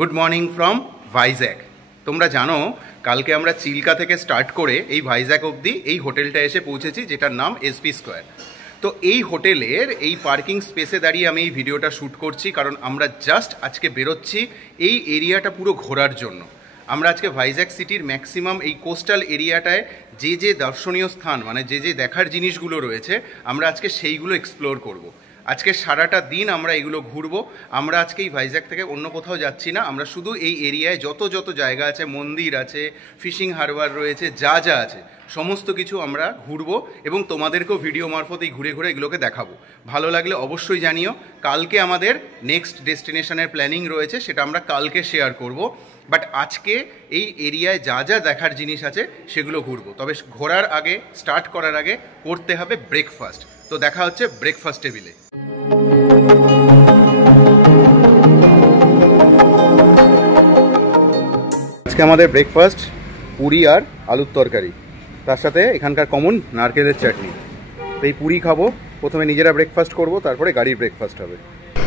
Good morning from Vizag. তোমরা জানো কালকে আমরা চিল্কা থেকে স্টার্ট করে এই ভাইজ্যাক অবধি এই হোটেলটা এসে পৌঁছেছি, যেটার নাম এসপি স্কোয়ার। তো এই হোটেলের এই পার্কিং স্পেসে দাঁড়িয়ে আমি এই ভিডিওটা শ্যুট করছি, কারণ আমরা জাস্ট আজকে বেরোচ্ছি এই এরিয়াটা পুরো ঘোরার জন্য। আমরা আজকে ভাইজ্যাক সিটির ম্যাক্সিমাম এই কোস্টাল এরিয়াটায় যে যে দর্শনীয় স্থান, মানে যে যে দেখার জিনিসগুলো রয়েছে, আমরা আজকে সেইগুলো এক্সপ্লোর করব। আজকে সারাটা দিন আমরা এগুলো ঘুরবো। আমরা আজকে এই ভাইজ্যাক থেকে অন্য কোথাও যাচ্ছি না, আমরা শুধু এই এরিয়ায় যত যত জায়গা আছে, মন্দির আছে, ফিশিং হারবার রয়েছে, যা যা আছে সমস্ত কিছু আমরা ঘুরবো এবং তোমাদেরকেও ভিডিও মারফত এই ঘুরে ঘুরে এগুলোকে দেখাবো। ভালো লাগলে অবশ্যই জানিও। কালকে আমাদের নেক্সট ডেস্টিনেশনের প্ল্যানিং রয়েছে, সেটা আমরা কালকে শেয়ার করব। বাট আজকে এই এরিয়ায় যা যা দেখার জিনিস আছে সেগুলো ঘুরবো। তবে ঘোরার আগে, স্টার্ট করার আগে করতে হবে ব্রেকফাস্ট। তো দেখা হচ্ছে ব্রেকফাস্ট টেবিলে। আজকে আমাদের ব্রেকফাস্ট পুরি আর আলুর তরকারি, তার সাথে এখানকার কমন নারকেলের চাটনি। তো এই পুরি খাবো, প্রথমে নিজেরা ব্রেকফাস্ট করব, তারপরে গাড়ির ব্রেকফাস্ট হবে।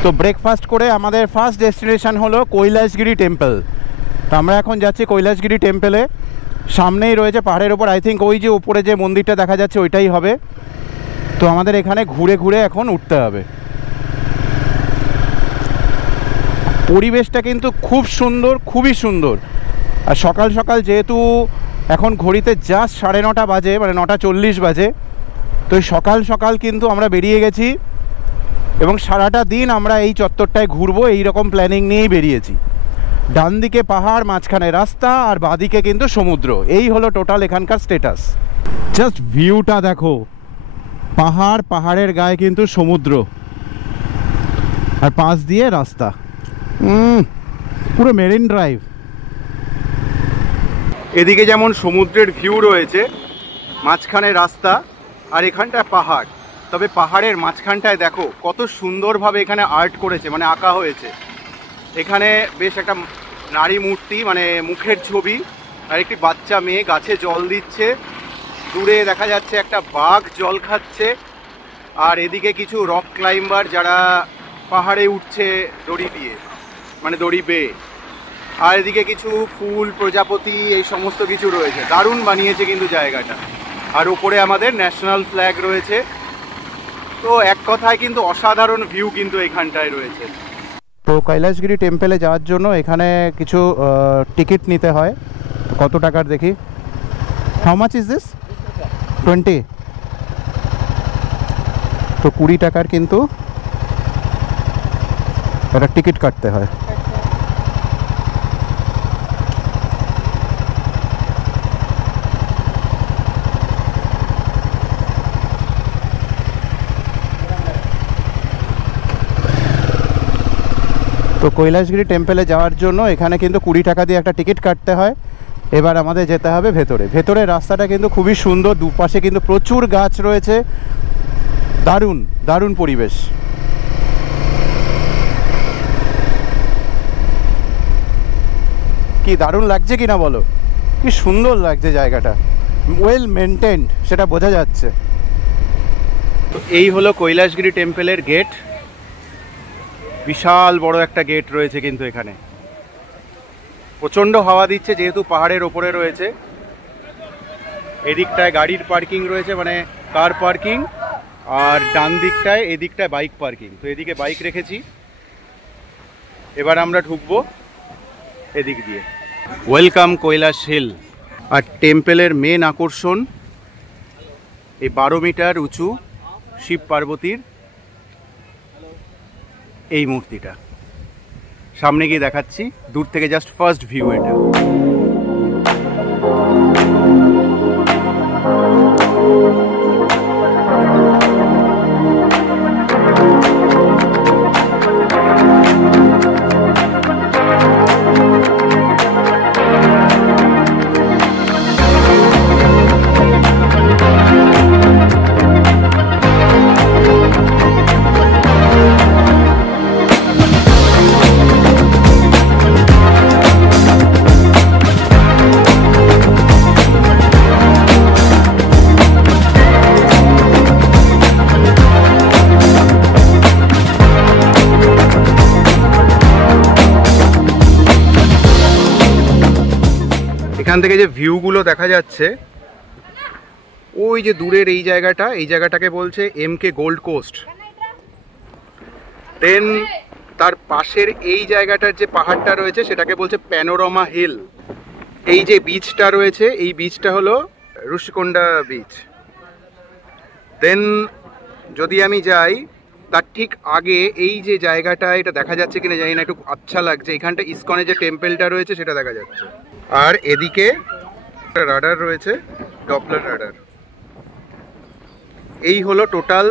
তো ব্রেকফাস্ট করে আমাদের ফার্স্ট ডেস্টিনেশন হলো কৈলাসগিরি টেম্পল। তো আমরা এখন যাচ্ছি কৈলাসগিরি টেম্পলে। সামনেই রয়েছে পাহাড়ের ওপর, আই থিঙ্ক ওই যে উপরে যে মন্দিরটা দেখা যাচ্ছে ওইটাই হবে। তো আমাদের এখানে ঘুরে ঘুরে এখন উঠতে হবে। পরিবেশটা কিন্তু খুব সুন্দর, খুবই সুন্দর। আর সকাল সকাল যেহেতু এখন ঘড়িতে জাস্ট 9:30 বাজে, মানে 9:40 বাজে, তো সকাল সকাল কিন্তু আমরা বেরিয়ে গেছি এবং সারাটা দিন আমরা এই চত্বরটায় ঘুরবো, এই রকম প্ল্যানিং নিয়েই বেরিয়েছি। ডান দিকে পাহাড়, মাঝখানে রাস্তা, আর বাঁদিকে কিন্তু সমুদ্র। এই হলো টোটাল এখানকার স্ট্যাটাস। জাস্ট ভিউটা দেখো, পাহাড়, পাহাড়ের গায়ে কিন্তু সমুদ্র, আর পাশ দিয়ে রাস্তা, পুরো মেরিন ড্রাইভ। এদিকে যেমন সমুদ্রের ভিউ রয়েছে, মাঝখানে রাস্তা, আর এখানটায় পাহাড়। তবে পাহাড়ের মাঝখানটায় দেখো কত সুন্দরভাবে এখানে আর্ট করেছে, মানে আঁকা হয়েছে। এখানে বেশ একটা নারী মূর্তি, মানে মুখের ছবি, আর একটি বাচ্চা মেয়ে গাছে জল দিচ্ছে। দূরে দেখা যাচ্ছে একটা বাঘ জল খাচ্ছে। আর এদিকে কিছু রক ক্লাইম্বার যারা পাহাড়ে উঠছে দড়ি দিয়ে, মানে দড়ি বেয়ে। আর এদিকে কিছু ফুল, প্রজাপতি, এই সমস্ত কিছু রয়েছে। দারুণ বানিয়েছে কিন্তু জায়গাটা। আর উপরে আমাদের ন্যাশনাল ফ্ল্যাগ রয়েছে। তো এক কথায় কিন্তু অসাধারণ ভিউ কিন্তু এখানটায় রয়েছে। তো কৈলাসগিরি টেম্পলে যাওয়ার জন্য এখানে কিছু টিকিট নিতে হয়। কত টাকার দেখি? How much is this? 20। তো 20 টাকার কিন্তু একটা টিকিট কাটতে হয়। তো কৈলাসগিরি টেম্পলে যাওয়ার জন্য এখানে কিন্তু 20 টাকা দিয়ে একটা টিকিট কাটতে হয়। এবার আমাদের যেতে হবে ভেতরে। ভেতরের রাস্তাটা কিন্তু খুবই সুন্দর, দুপাশে কিন্তু প্রচুর গাছ রয়েছে, দারুণ দারুণ পরিবেশ। কি দারুণ লাগছে কি না বলো? কি সুন্দর লাগছে জায়গাটা, ওয়েল মেনটেন্ড, সেটা বোঝা যাচ্ছে। তো এই হলো কৈলাসগিরি টেম্পলের গেট। বিশাল বড় একটা গেট রয়েছে কিন্তু এখানে। প্রচণ্ড হাওয়া দিচ্ছে যেহেতু পাহাড়ের ওপরে রয়েছে। এদিকটায় গাড়ির পার্কিং রয়েছে, মানে কার পার্কিং, আর ডান দিকটায় এদিকটায় বাইক পার্কিং। তো এদিকে বাইক রেখেছি। এবার আমরা ঢুকবো এদিক দিয়ে। Welcome Kailash hill. আর টেম্পলের মেন আকর্ষণ এই 12 মিটার উঁচু শিব পার্বতীর এই মূর্তিটা। সামনে গিয়ে দেখাচ্ছি, দূর থেকে জাস্ট ফার্স্ট ভিউ এটা। এখান থেকে যে ভিউগুলো দেখা যাচ্ছে, ওই যে দূরের এই জায়গাটাকে বলছে MK গোল্ড কোস্ট। দেন তার পাশের এই জায়গাটার যে পাহাড়টা রয়েছে সেটাকে বলছে প্যানোরামা হিল। এই যে বিচটা রয়েছে এই বিচটা হলো ঋষিকোন্ডা বিচ। দেন যদি আমি যাই তার ঠিক আগে এই যে জায়গাটা, এটা দেখা যাচ্ছে কিনা জানি না, একটু আচ্ছা লাগছে, এখানটা ইসকনের যে টেম্পলটা রয়েছে সেটা দেখা যাচ্ছে। আর এদিকে রাডার রয়েছে, ডপলার রাডার। এই হলো টোটাল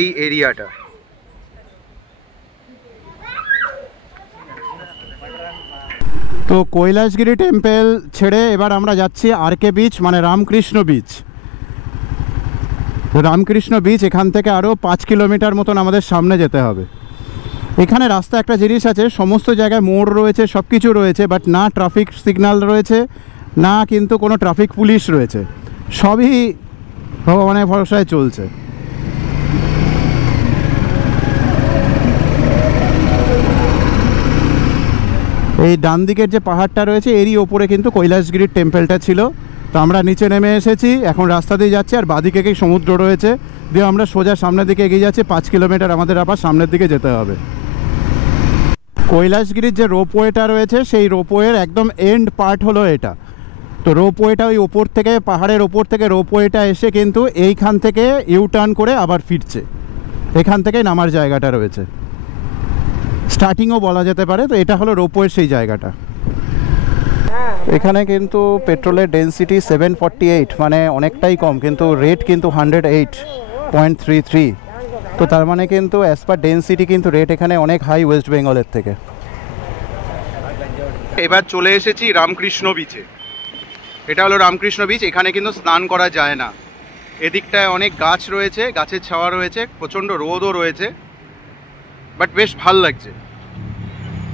এই এরিয়াটা। তো কৈলাসগিরি টেম্পল ছেড়ে এবার আমরা যাচ্ছি RK বিচ, মানে রামকৃষ্ণ বিচ। রামকৃষ্ণ বিচ এখান থেকে আরও 5 কিলোমিটার মতন আমাদের সামনে যেতে হবে। এখানে রাস্তা একটা জিনিস আছে, সমস্ত জায়গায় মোড় রয়েছে, সব কিছু রয়েছে, বাট না ট্রাফিক সিগন্যাল রয়েছে, না কিন্তু কোনো ট্রাফিক পুলিশ রয়েছে, সবই ভগবানের ভরসায় চলছে। এই ডান দিকের যে পাহাড়টা রয়েছে এরই ওপরে কিন্তু কৈলাসগিরির টেম্পলটা ছিল। তো আমরা নিচে নেমে এসেছি, এখন রাস্তা দিয়ে যাচ্ছি, আর বাদিকে সমুদ্র রয়েছে, দিয়ে আমরা সোজা সামনের দিকে এগিয়ে যাচ্ছি। 5 কিলোমিটার আমাদের আবার সামনের দিকে যেতে হবে। কৈলাসগিরির যে রোপওয়েটা রয়েছে সেই রোপওয়ের একদম এন্ড পার্ট হলো এটা। তো রোপওয়েটা ওই ওপর থেকে, পাহাড়ের ওপর থেকে রোপওয়েটা এসে কিন্তু এইখান থেকে ইউটার্ন করে আবার ফিরছে, এখান থেকে নামার জায়গাটা রয়েছে, স্টার্টিংও বলা যেতে পারে। তো এটা হলো রোপওয়ের সেই জায়গাটা। এখানে কিন্তু পেট্রোলের ডেন্সিটি 748, মানে অনেকটাই কম, কিন্তু রেট কিন্তু 108.33। তো তার মানে কিন্তু অ্যাজ পার ডেন্সিটি কিন্তু রেট এখানে অনেক হাই ওয়েস্ট বেঙ্গলের থেকে। এবার চলে এসেছি রামকৃষ্ণ বিচে। এটা হলো রামকৃষ্ণ বিচ। এখানে কিন্তু স্নান করা যায় না। এদিকটায় অনেক গাছ রয়েছে, গাছের ছাওয়া রয়েছে, প্রচণ্ড রোদও রয়েছে, বাট বেশ ভাল লাগছে।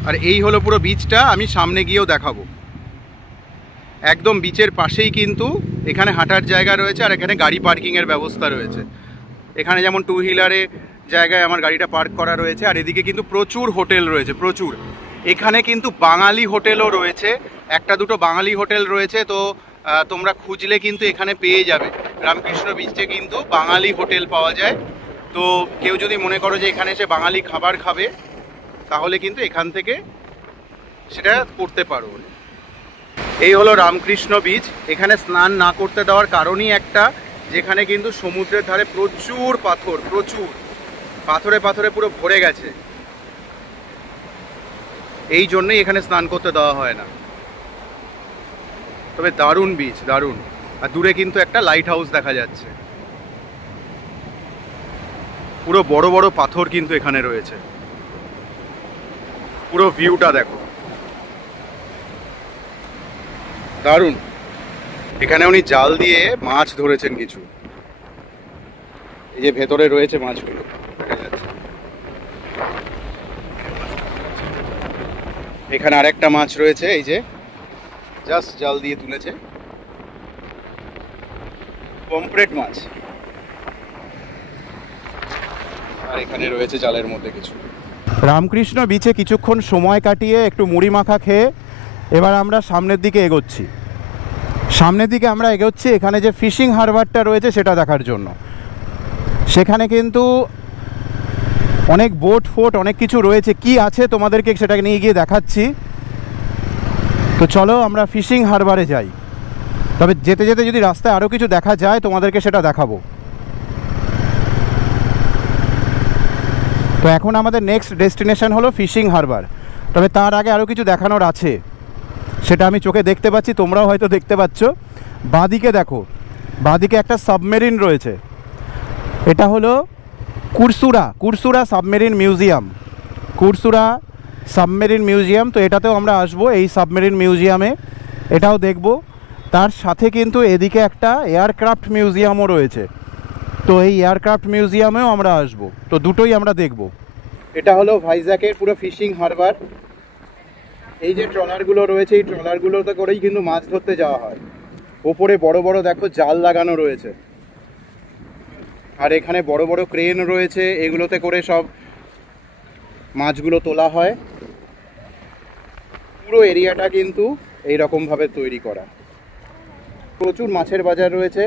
আর এই হলো পুরো বিচটা, আমি সামনে গিয়েও দেখাবো। একদম বিচের পাশেই কিন্তু এখানে হাঁটার জায়গা রয়েছে, আর এখানে গাড়ি পার্কিংয়ের ব্যবস্থা রয়েছে। এখানে যেমন 2 হুইলারে জায়গায় আমার গাড়িটা পার্ক করা রয়েছে। আর এদিকে কিন্তু প্রচুর হোটেল রয়েছে, প্রচুর। এখানে কিন্তু বাঙালি হোটেলও রয়েছে, একটা দুটো বাঙালি হোটেল রয়েছে। তো তোমরা খুঁজলে কিন্তু এখানে পেয়ে যাবে। রামকৃষ্ণ বিচে কিন্তু বাঙালি হোটেল পাওয়া যায়। তো কেউ যদি মনে করো যে এখানে এসে বাঙালি খাবার খাবে, তাহলে কিন্তু এখান থেকে সেটা করতে পারো। এই হলো রামকৃষ্ণ বিচ। এখানে স্নান না করতে দেওয়ার কারণই একটা, যেখানে কিন্তু সমুদ্রের ধারে প্রচুর পাথর, প্রচুর পাথরে পাথরে পুরো ভরে গেছে, এই জন্যই এখানে স্নান করতে দেওয়া হয় না। তবে দারুণ বিচ, দারুণ। আর দূরে কিন্তু একটা লাইট হাউস দেখা যাচ্ছে। পুরো বড় বড় পাথর কিন্তু এখানে রয়েছে। পুরো ভিউটা দেখো, দারুণ। এখানে উনি জাল দিয়ে মাছ ধরেছেন কিছু, এই যে ভেতরে রয়েছে মাছগুলো দেখা যাচ্ছে। এখানে আরেকটা মাছ রয়েছে, এই যে জাস্ট জাল দিয়ে তুলেছে, পমফ্রেট মাছ। আর এখানে রয়েছে জালের মধ্যে কিছু। রামকৃষ্ণ বিচে কিছুক্ষণ সময় কাটিয়ে একটু মুড়ি মাখা খেয়ে এবার আমরা সামনের দিকে এগোচ্ছি। এখানে যে ফিশিং হারবারটা রয়েছে সেটা দেখার জন্য। সেখানে কিন্তু অনেক বোট ফোট অনেক কিছু রয়েছে, কি আছে তোমাদেরকে সেটাকে নিয়ে গিয়ে দেখাচ্ছি। তো চলো আমরা ফিশিং হারবারে যাই। তবে যেতে যেতে যদি রাস্তায় আরও কিছু দেখা যায় তোমাদেরকে সেটা দেখাবো। তো এখন আমাদের নেক্সট ডেস্টিনেশন হলো ফিশিং হারবার। তবে তার আগে আরও কিছু দেখানোর আছে, সেটা আমি চোখে দেখতে পাচ্ছি, তোমরাও হয়তো দেখতে পাচ্ছ। বাঁদিকে দেখো, বাঁদিকে একটা সাবমেরিন রয়েছে। এটা হলো কুরসুরা সাবমেরিন মিউজিয়াম। তো এটাতেও আমরা আসবো, এই সাবমেরিন মিউজিয়ামে, এটাও দেখব। তার সাথে কিন্তু এদিকে একটা এয়ারক্রাফট মিউজিয়ামও রয়েছে। তো এই এয়ারক্রাফট মিউজিয়ামেও আমরা আসবো। তো দুটোই আমরা দেখব। এটা হলো ভাইজ্যাকের পুরো ফিশিং হারবার। এই যে ট্রলারগুলো রয়েছে, এই ট্রলারগুলোতে করেই কিন্তু মাছ ধরতে যাওয়া হয়। ওপরে বড় বড় দেখো জাল লাগানো রয়েছে, আর এখানে বড় বড় ক্রেন রয়েছে, এগুলোতে করে সব মাছগুলো তোলা হয়। পুরো এরিয়াটা কিন্তু এই রকমভাবে তৈরি করা। প্রচুর মাছের বাজার রয়েছে,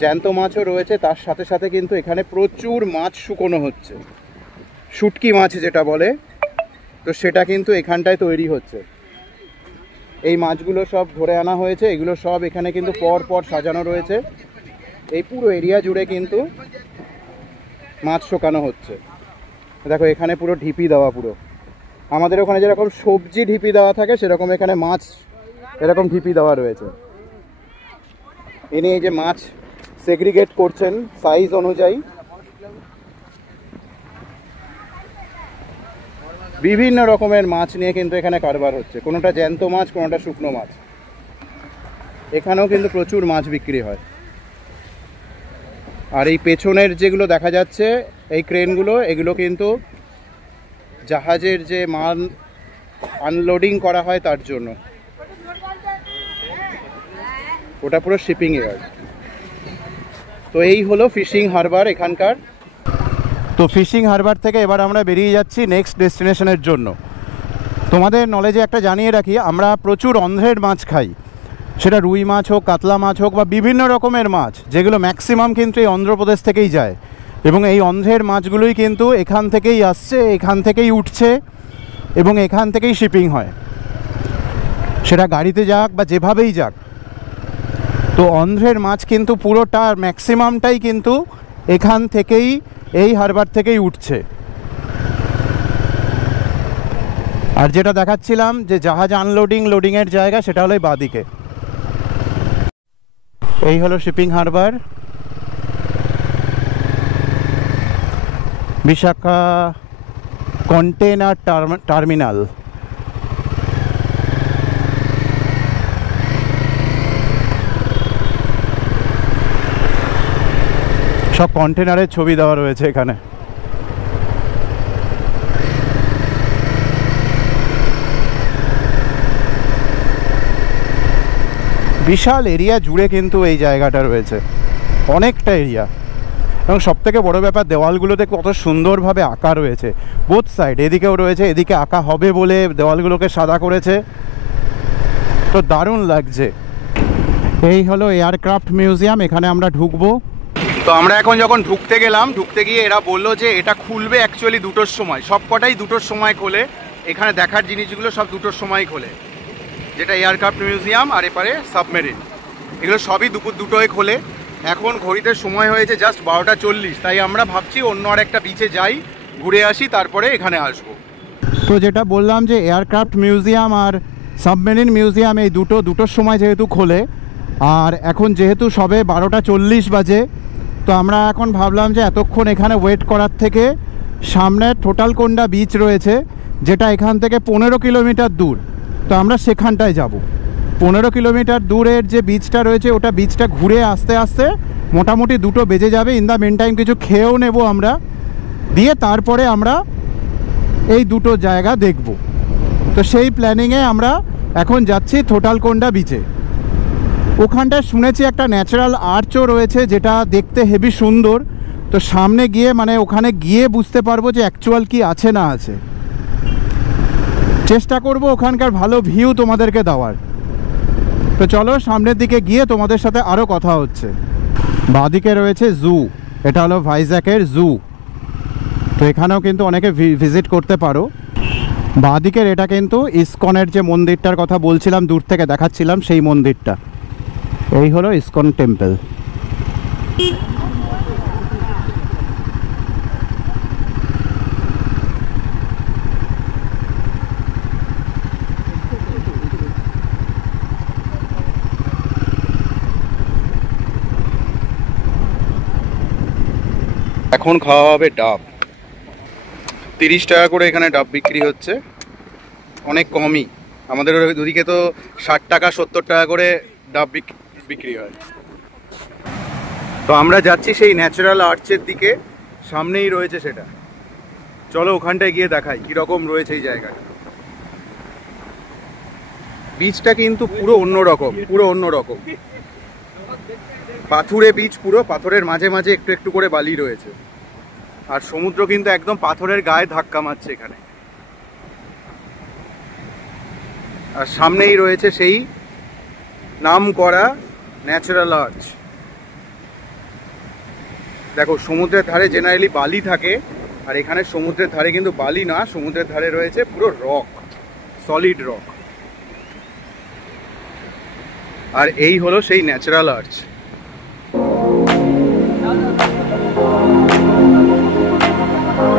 জ্যান্ত মাছও রয়েছে, তার সাথে সাথে কিন্তু এখানে প্রচুর মাছ শুকনো হচ্ছে, শুটকি মাছ যেটা বলে, তো সেটা কিন্তু এখানটায় তৈরি হচ্ছে। এই মাছগুলো সব ধরে আনা হয়েছে, এগুলো সব এখানে কিন্তু পর পর সাজানো রয়েছে। এই পুরো এরিয়া জুড়ে কিন্তু মাছ শুকানো হচ্ছে। দেখো এখানে পুরো ঢিপি দেওয়া, পুরো আমাদের ওখানে যেরকম সবজি ঢিপি দেওয়া থাকে সেরকম এখানে মাছ এরকম ঢিপি দেওয়া রয়েছে। ইনি এই যে মাছ সেগ্রিগেট করছেন সাইজ অনুযায়ী। বিভিন্ন রকমের মাছ নিয়ে কিন্তু এখানে কারবার হচ্ছে, কোনোটা জ্যান্ত মাছ, কোনোটা শুকনো মাছ। এখানেও কিন্তু প্রচুর মাছ বিক্রি হয়। আর এই পেছনের যেগুলো দেখা যাচ্ছে এই ক্রেনগুলো, এগুলো কিন্তু জাহাজের যে মাল আনলোডিং করা হয় তার জন্য, ওটা পুরো শিপিং ইয়ার্ড। তো এই হলো ফিশিং হারবার এখানকার। তো ফিশিং হারবার থেকে এবার আমরা বেরিয়ে যাচ্ছি নেক্সট ডেস্টিনেশনের জন্য। তোমাদের নলেজে একটা জানিয়ে রাখি, আমরা প্রচুর অন্ধ্রের মাছ খাই, সেটা রুই মাছ হোক, কাতলা মাছ হোক, বা বিভিন্ন রকমের মাছ, যেগুলো ম্যাক্সিমাম কিন্তু এই অন্ধ্রপ্রদেশ থেকেই যায়। এবং এই অন্ধ্রের মাছগুলোই কিন্তু এখান থেকেই আসছে, এখান থেকেই উঠছে এবং এখান থেকেই শিপিং হয়, সেটা গাড়িতে যাক বা যেভাবেই যাক। তো অন্ধ্রের মাছ কিন্তু পুরোটা ম্যাক্সিমামটাই কিন্তু এখান থেকেই, এই হারবার থেকেই উঠছে। আর যেটা দেখাচ্ছিলাম যে জাহাজ আনলোডিং লোডিংয়ের জায়গা, সেটা হলো বাঁদিকে। এই হলো shipping harbour, Visakha container terminal. সব কন্টেনারের ছবি দেওয়া রয়েছে এখানে। বিশাল এরিয়া জুড়ে কিন্তু এই জায়গাটা রয়েছে, অনেকটা এরিয়া। এবং সবথেকে বড় ব্যাপার, দেওয়ালগুলোতে কত সুন্দরভাবে আঁকা রয়েছে বোথ সাইড, এদিকেও রয়েছে, এদিকে আঁকা হবে বলে দেওয়ালগুলোকে সাদা করেছে, তো দারুণ লাগছে। এই হলো এয়ারক্রাফট মিউজিয়াম, এখানে আমরা ঢুকবো। তো আমরা এখন যখন ঢুকতে গেলাম, ঢুকতে গিয়ে এরা বললো যে এটা খুলবে অ্যাকচুয়ালি 2টোর সময়, সব কটাই 2টোর সময় খোলে। এখানে দেখার জিনিসগুলো সব 2টোর সময় খোলে, যেটা এয়ারক্রাফট মিউজিয়াম আর এপারে সাবমেরিন, এগুলো সবই দুপুর 2টোয় খোলে। এখন ঘড়িতে সময় হয়েছে জাস্ট 12:40, তাই আমরা ভাবছি অন্য আর একটা বিচে যাই, ঘুরে আসি, তারপরে এখানে আসবো। তো যেটা বললাম যে এয়ারক্রাফট মিউজিয়াম আর সাবমেরিন মিউজিয়াম এই 2টোর সময় যেহেতু খোলে, আর এখন যেহেতু সবে 12:40 বাজে, তো আমরা এখন ভাবলাম যে এতক্ষণ এখানে ওয়েট করার থেকে সামনে টোটালকোন্ডা বিচ রয়েছে, যেটা এখান থেকে 15 কিলোমিটার দূর, তো আমরা সেখানটায় যাব। 15 কিলোমিটার দূরের যে বিচটা রয়েছে, ওটা বিচটা ঘুরে আসতে আসতে মোটামুটি 2টো বেজে যাবে। ইন দ্য মেন টাইম কিছু খেয়েও নেব আমরা, দিয়ে তারপরে আমরা এই 2টো জায়গা দেখব। তো সেই প্ল্যানিংয়ে আমরা এখন যাচ্ছি টোটালকোন্ডা বিচে। ওখানটায় শুনেছি একটা ন্যাচারাল আর্চও রয়েছে, যেটা দেখতে হেভি সুন্দর। তো সামনে গিয়ে, মানে ওখানে গিয়ে বুঝতে পারবো যে অ্যাকচুয়াল কি আছে না আছে। চেষ্টা করব ওখানকার ভালো ভিউ তোমাদেরকে দেওয়ার। তো চলো সামনের দিকে গিয়ে তোমাদের সাথে আরও কথা হচ্ছে। বাঁদিকে রয়েছে জু, এটা হলো ভাইজ্যাকের জু। তো এখানেও কিন্তু অনেকে ভিজিট করতে পারো। বাঁদিকের এটা কিন্তু ইসকনের যে মন্দিরটার কথা বলছিলাম, দূর থেকে দেখাচ্ছিলাম, সেই মন্দিরটা। এই হলো ইসকন টেম্পল। এখন খাওয়া হবে ডাব। 30 টাকা করে এখানে ডাব বিক্রি হচ্ছে, অনেক কমই। আমাদের ওদিকে তো 60 টাকা 70 টাকা করে ডাব বিক্রি হয়। তো আমরা যাচ্ছি সেই ন্যাচারাল আর্চের দিকে, সামনেই রয়েছে সেটা। চলো ওখানটায় গিয়ে দেখাই কীরকম রয়েছে এই জায়গাটা। বীজটা কিন্তু পুরো অন্যরকম, পুরো অন্যরকম। পাথুরে বীজ, পুরো পাথরের মাঝে মাঝে একটু একটু করে বালি রয়েছে, আর সমুদ্র কিন্তু একদম পাথরের গায়ে ধাক্কা মারছে এখানে। আর সামনেই রয়েছে সেই নাম করা ন্যাচারাল আর্চ। দেখো সমুদ্রের ধারে জেনারেলি বালি থাকে, আর এখানে সমুদ্রের ধারে কিন্তু বালি না, সমুদ্রের ধারে রয়েছে পুরো রক, সলিড রক। আর এই হলো সেই ন্যাচারাল আর্চ।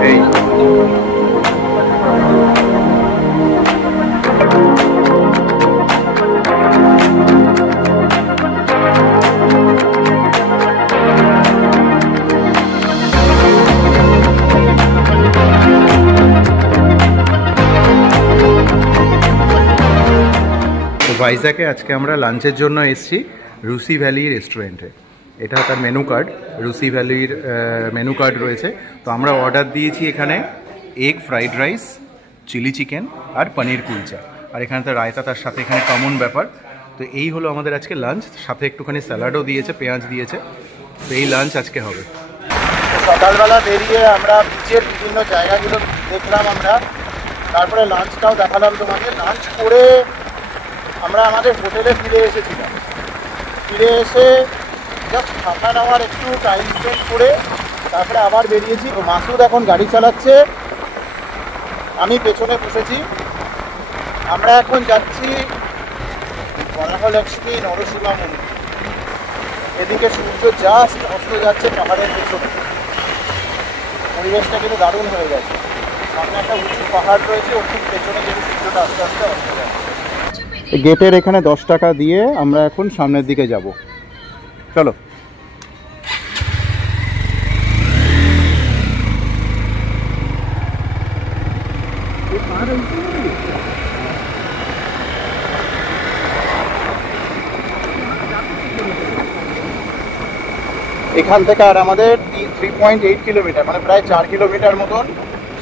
এই ভাইজ্যাকে আজকে আমরা লাঞ্চের জন্য এসেছি রুসি ভ্যালি রেস্টুরেন্টে। এটা তার মেনু কার্ড, রুসি ভ্যালির মেনু কার্ড রয়েছে। তো আমরা অর্ডার দিয়েছি এখানে egg fried rice, chilli chicken আর পনির কুলচা, আর এখানে তার রায়তা তার সাথে এখানে কমন ব্যাপার। তো এই হলো আমাদের আজকে লাঞ্চ, সাথে একটুখানি স্যালাডও দিয়েছে, পেঁয়াজ দিয়েছে। তো এই লাঞ্চ আজকে হবে। সকালবেলা বেরিয়ে আমরা বিচের বিভিন্ন জায়গাগুলো দেখলাম আমরা, তারপরে লাঞ্চটাও দেখালাম তোমাকে। লাঞ্চ করে আমরা আমাদের হোটেলে ফিরে এসেছিলাম। ফিরে এসে জাস্ট হাফ অ্যান আওয়ার একটু টাইম স্পেন্ড করে তারপরে আবার বেরিয়েছি। মাসুদ এখন গাড়ি চালাচ্ছে, আমি পেছনে বসেছি। আমরা এখন যাচ্ছি বরাহলক্ষ্মী নরসিংহ মন্দির। এদিকে সূর্য জাস্ট অস্ত যাচ্ছে পাহাড়ের পেছনে, পরিবেশটা কিন্তু দারুণ হয়ে গেছে। সামনে একটা উঁচু পাহাড় রয়েছে, ওর ঠিক পেছনে কিন্তু সূর্যটা আস্তে আস্তে অস্ত যাচ্ছে। গেটের এখানে 10 টাকা দিয়ে আমরা এখন সামনের দিকে যাব। চলো। এখান থেকে আর আমাদের 3.8 কিলোমিটার, মানে প্রায় 4 কিলোমিটার মতন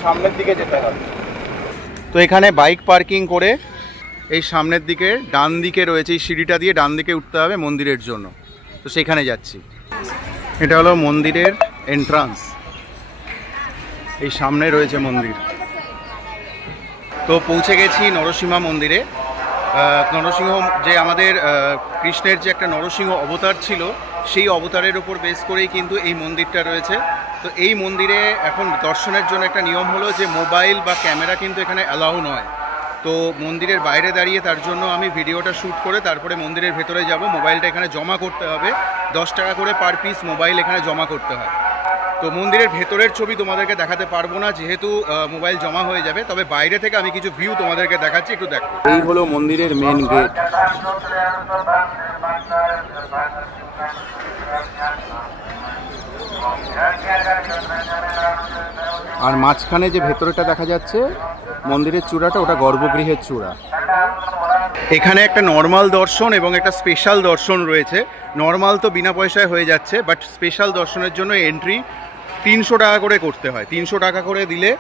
সামনের দিকে যেতে হবে। তো এখানে বাইক পার্কিং করে এই সামনের দিকে ডান দিকে রয়েছে, এই সিঁড়িটা দিয়ে ডান দিকে উঠতে হবে মন্দিরের জন্য। তো সেখানে যাচ্ছি। এটা হলো মন্দিরের এন্ট্রান্স, এই সামনে রয়েছে মন্দির। তো পৌঁছে গেছি নরসিংহ মন্দিরে। নরসিংহ যে আমাদের কৃষ্ণের যে একটা নরসিংহ অবতার ছিল, সেই অবতারের উপর বেস করেই কিন্তু এই মন্দিরটা রয়েছে। তো এই মন্দিরে এখন দর্শনের জন্য একটা নিয়ম হলো যে মোবাইল বা ক্যামেরা কিন্তু এখানে অ্যালাউ নয়। তো মন্দিরের বাইরে দাঁড়িয়ে তার জন্য আমি ভিডিওটা শ্যুট করে তারপরে মন্দিরের ভেতরে যাব। মোবাইলটা এখানে জমা করতে হবে, 10 টাকা করে পার পিস মোবাইল এখানে জমা করতে হয়। তো মন্দিরের ভেতরের ছবি তোমাদেরকে দেখাতে পারবো না, যেহেতু মোবাইল জমা হয়ে যাবে। তবে বাইরে থেকে আমি কিছু ভিউ তোমাদেরকে দেখাচ্ছি, একটু দেখো। এই হলো মন্দিরের মেন গেট। আর মাঝখানে যে ভেতরেটা দেখা যাচ্ছে মন্দিরের চূড়াটা, ওটা গর্ভগৃহের চূড়া। এখানে একটা নর্মাল দর্শন এবং একটা স্পেশাল দর্শন রয়েছে। নর্মাল তো বিনা পয়সায় হয়ে যাচ্ছে, বাট স্পেশাল দর্শনের জন্য এন্ট্রি 300 টাকা করে করতে হয়। 300 টাকা করে দিলে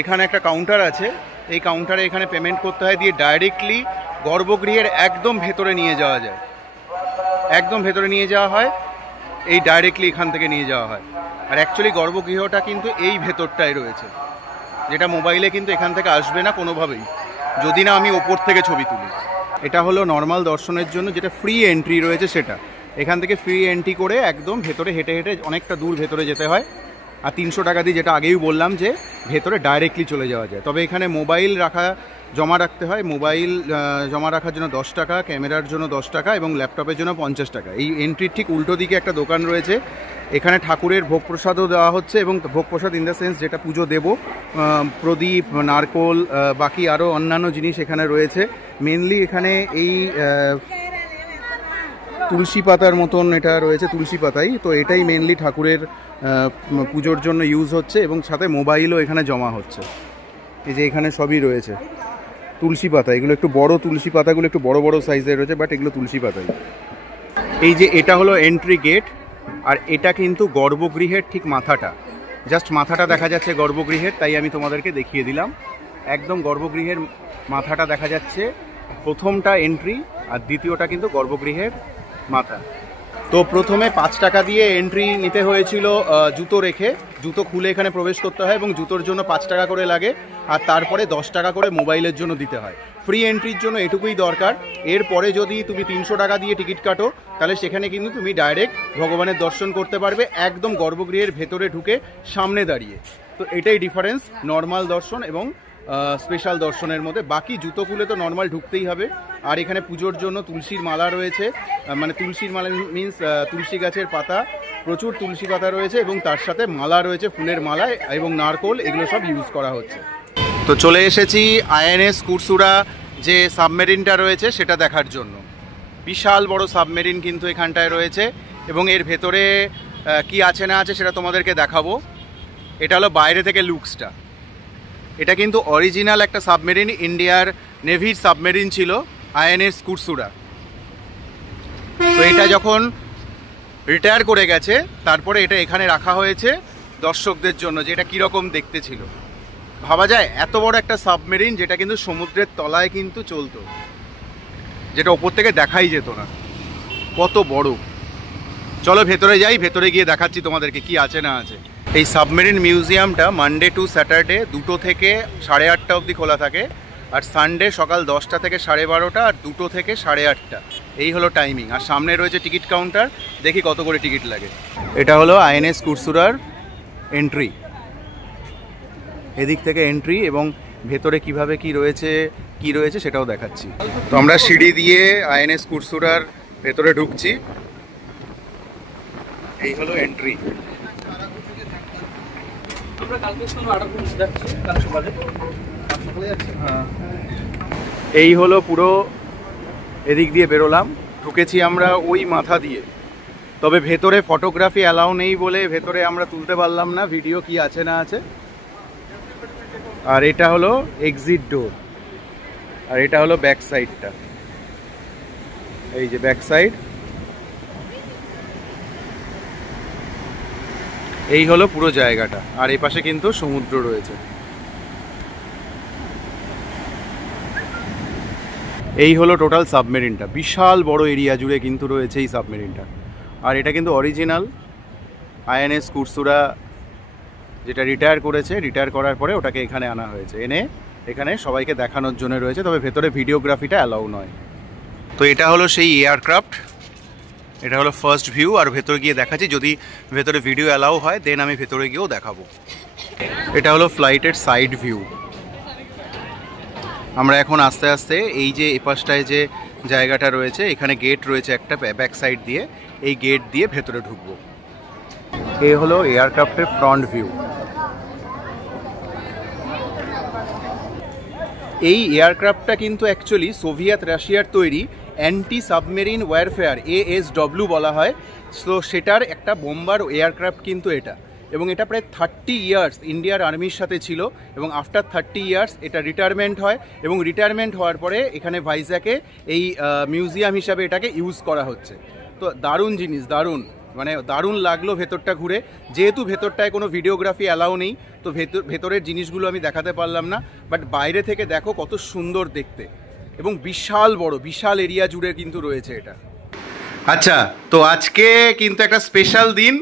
এখানে একটা কাউন্টার আছে, এই কাউন্টারে এখানে পেমেন্ট করতে হয়, দিয়ে ডাইরেক্টলি গর্ভগৃহের একদম ভেতরে নিয়ে যাওয়া যায়। একদম ভেতরে নিয়ে যাওয়া হয়, এই ডাইরেক্টলি এখান থেকে নিয়ে যাওয়া হয়। আর অ্যাকচুয়ালি গর্ভগৃহটা কিন্তু এই ভেতরটায় রয়েছে, যেটা মোবাইলে কিন্তু এখান থেকে আসবে না কোনোভাবেই, যদি না আমি ওপর থেকে ছবি তুলি। এটা হলো নর্মাল দর্শনের জন্য যেটা ফ্রি এন্ট্রি রয়েছে, সেটা এখান থেকে ফ্রি এন্ট্রি করে একদম ভেতরে হেঁটে হেঁটে অনেকটা দূর ভেতরে যেতে হয়। আর 300 টাকা দিয়ে, যেটা আগেই বললাম যে ভেতরে ডাইরেক্টলি চলে যাওয়া যায়। তবে এখানে মোবাইল জমা রাখতে হয়। মোবাইল জমা রাখার জন্য 10 টাকা, ক্যামেরার জন্য 10 টাকা এবং ল্যাপটপের জন্য 50 টাকা। এই এন্ট্রির ঠিক উল্টো দিকে একটা দোকান রয়েছে, এখানে ঠাকুরের ভোগ প্রসাদও দেওয়া হচ্ছে। এবং ভোগ প্রসাদ ইন দ্য সেন্স যেটা পুজো দেব, প্রদীপ, নারকোল, বাকি আরও অন্যান্য জিনিস এখানে রয়েছে। মেনলি এখানে এই তুলসী পাতার মতন এটা রয়েছে, তুলসী পাতাই। তো এটাই মেনলি ঠাকুরের পুজোর জন্য ইউজ হচ্ছে, এবং সাথে মোবাইলও এখানে জমা হচ্ছে। এই যে এখানে সবই রয়েছে তুলসী পাতা, এগুলো একটু বড়, তুলসী পাতাগুলো একটু বড় বড় সাইজের রয়েছে, বাট এগুলো তুলসী পাতাই। এই যে এটা হলো এন্ট্রি গেট, আর এটা কিন্তু গর্ভগৃহের ঠিক মাথাটা, জাস্ট মাথাটা দেখা যাচ্ছে গর্ভগৃহের, তাই আমি তোমাদেরকে দেখিয়ে দিলাম। একদম গর্ভগৃহের মাথাটা দেখা যাচ্ছে, প্রথমটা এন্ট্রি আর দ্বিতীয়টা কিন্তু গর্ভগৃহের মাথা। তো প্রথমে 5 টাকা দিয়ে এন্ট্রি নিতে হয়েছিল জুতো রেখে, জুতো খুলে এখানে প্রবেশ করতে হয় এবং জুতোর জন্য 5 টাকা করে লাগে। আর তারপরে 10 টাকা করে মোবাইলের জন্য দিতে হয়। ফ্রি এন্ট্রির জন্য এটুকুই দরকার। এরপরে যদি তুমি 300 টাকা দিয়ে টিকিট কাটো তাহলে সেখানে কিন্তু তুমি ডাইরেক্ট ভগবানের দর্শন করতে পারবে, একদম গর্ভগৃহের ভেতরে ঢুকে সামনে দাঁড়িয়ে। তো এটাই ডিফারেন্স নর্মাল দর্শন এবং স্পেশাল দর্শনের মধ্যে। বাকি জুতো খুলে তো নর্মাল ঢুকতেই হবে। আর এখানে পুজোর জন্য তুলসীর মালা রয়েছে, মানে তুলসীর মালা মিন্স তুলসী গাছের পাতা, প্রচুর তুলসী পাতা রয়েছে এবং তার সাথে মালা রয়েছে, ফুলের মালা এবং নারকোল, এগুলো সব ইউজ করা হচ্ছে। তো চলে এসেছি আইএনএস কুরসুরা যে সাবমেরিনটা রয়েছে সেটা দেখার জন্য। বিশাল বড় সাবমেরিন কিন্তু এখানটায় রয়েছে এবং এর ভেতরে কি আছে না আছে সেটা তোমাদেরকে দেখাবো। এটা হলো বাইরে থেকে লুকসটা। এটা কিন্তু অরিজিনাল একটা সাবমেরিন, ইন্ডিয়ার নেভির সাবমেরিন ছিল আইএনএস কুরসুরা। তো এটা যখন রিটায়ার করে গেছে তারপরে এটা এখানে রাখা হয়েছে দর্শকদের জন্য, যে এটা কীরকম দেখতে ছিল। ভাবা যায় এত বড় একটা সাবমেরিন যেটা কিন্তু সমুদ্রের তলায় কিন্তু চলতো, যেটা ওপর থেকে দেখাই যেত না, কত বড়। চলো ভেতরে যাই, ভেতরে গিয়ে দেখাচ্ছি তোমাদেরকে কি আছে না আছে। এই সাবমেরিন মিউজিয়ামটা মানডে টু স্যাটারডে 2টো থেকে 8:30 অবধি খোলা থাকে, আর সানডে সকাল 10টা থেকে 12:30 আর 2টো থেকে 8:30, এই হলো টাইমিং। আর সামনে রয়েছে টিকিট কাউন্টার, দেখি কত করে টিকিট লাগে। এটা হলো আইএনএস কুরসুরার এন্ট্রি, এদিক থেকে এন্ট্রি এবং ভেতরে কিভাবে কি রয়েছে সেটাও দেখাচ্ছি। তো আমরা সিঁড়ি দিয়ে আইএনএস কুরসুরার ভেতরে ঢুকছি, এই হলো এন্ট্রি। এই হলো পুরো, এদিক দিয়ে বেরোলাম, ঢুকেছি আমরা ওই মাথা দিয়ে। তবে ভেতরে ফটোগ্রাফি অ্যালাউ নেই বলে ভেতরে আমরা তুলতে পারলাম না ভিডিও কি আছে না আছে। আর এটা হলো এক্সিট ডোর, আর এটা হলো ব্যাক সাইডটা, এই যে ব্যাক সাইড। এই হলো পুরো জায়গাটা, আর এই পাশে কিন্তু সমুদ্র রয়েছে। এই হলো টোটাল সাবমেরিনটা, বিশাল বড় এরিয়া জুড়ে কিন্তু রয়েছে এই সাবমেরিনটা। আর এটা কিন্তু অরিজিনাল আইএনএস কুরসুরা, যেটা রিটায়ার করেছে, রিটায়ার করার পরে ওটাকে এখানে আনা হয়েছে, এনে এখানে সবাইকে দেখানোর জন্য রয়েছে। তবে ভেতরে ভিডিওগ্রাফিটা অ্যালাউ নয়। তো এটা হলো সেই এয়ারক্রাফট, এটা হলো ফার্স্ট ভিউ। আর ভেতরে গিয়ে দেখাচ্ছি, যদি ভেতরে ভিডিও অ্যালাউ হয় দেন আমি ভেতরে গিয়েও দেখাবো। এটা হলো ফ্লাইটের সাইড ভিউ। আমরা এখন আস্তে আস্তে এই যে এপাশটায় যে জায়গাটা রয়েছে, এখানে গেট রয়েছে একটা ব্যাক সাইড দিয়ে, এই গেট দিয়ে ভেতরে ঢুকবো। এই হলো এয়ারক্রাফটের ফ্রন্ট ভিউ। এই এয়ারক্রাফটটা কিন্তু অ্যাকচুয়ালি সোভিয়েত রাশিয়ার তৈরি অ্যান্টি সাবমেরিন ওয়ারফেয়ার, ASW বলা হয়। সো সেটার একটা বোম্বার এয়ারক্রাফট কিন্তু এটা, এবং এটা প্রায় 30 ইয়ার্স ইন্ডিয়ার আর্মির সাথে ছিল, এবং আফটার 30 ইয়ার্স এটা রিটায়ারমেন্ট হয়, এবং রিটায়ারমেন্ট হওয়ার পরে এখানে ভাইজ্যাকে এই মিউজিয়াম হিসাবে এটাকে ইউজ করা হচ্ছে। তো দারুণ জিনিস, দারুণ, মানে দারুণ লাগলো ভেতরটা ঘুরে। যেহেতু ভেতরটায় কোনো ভিডিওগ্রাফি অ্যালাউ নেই, তো ভেতরের জিনিসগুলো আমি দেখাতে পারলাম না, বাট বাইরে থেকে দেখো কত সুন্দর দেখতে, এবং বিশাল বড়, বিশাল এরিয়া জুড়ে কিন্তু রয়েছে এটা। আচ্ছা, তো আজকে কিন্তু একটা স্পেশাল দিন,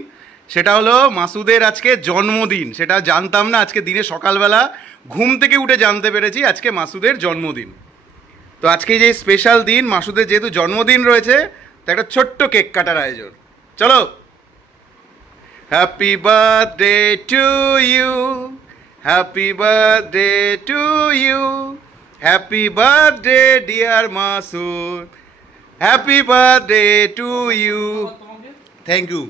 সেটা হলো মাসুদের আজকে জন্মদিন। সেটা জানতাম না, আজকে দিনে সকালবেলা ঘুম থেকে উঠে জানতে পেরেছি আজকে মাসুদের জন্মদিন। তো আজকে যে স্পেশাল দিন, মাসুদের যেহেতু জন্মদিন রয়েছে, তো একটা ছোট্ট কেক কাটার আয়োজন। চলো, happy birthday to you, happy birthday to you, happy birthday dear Masud, happy birthday to you. Thank you.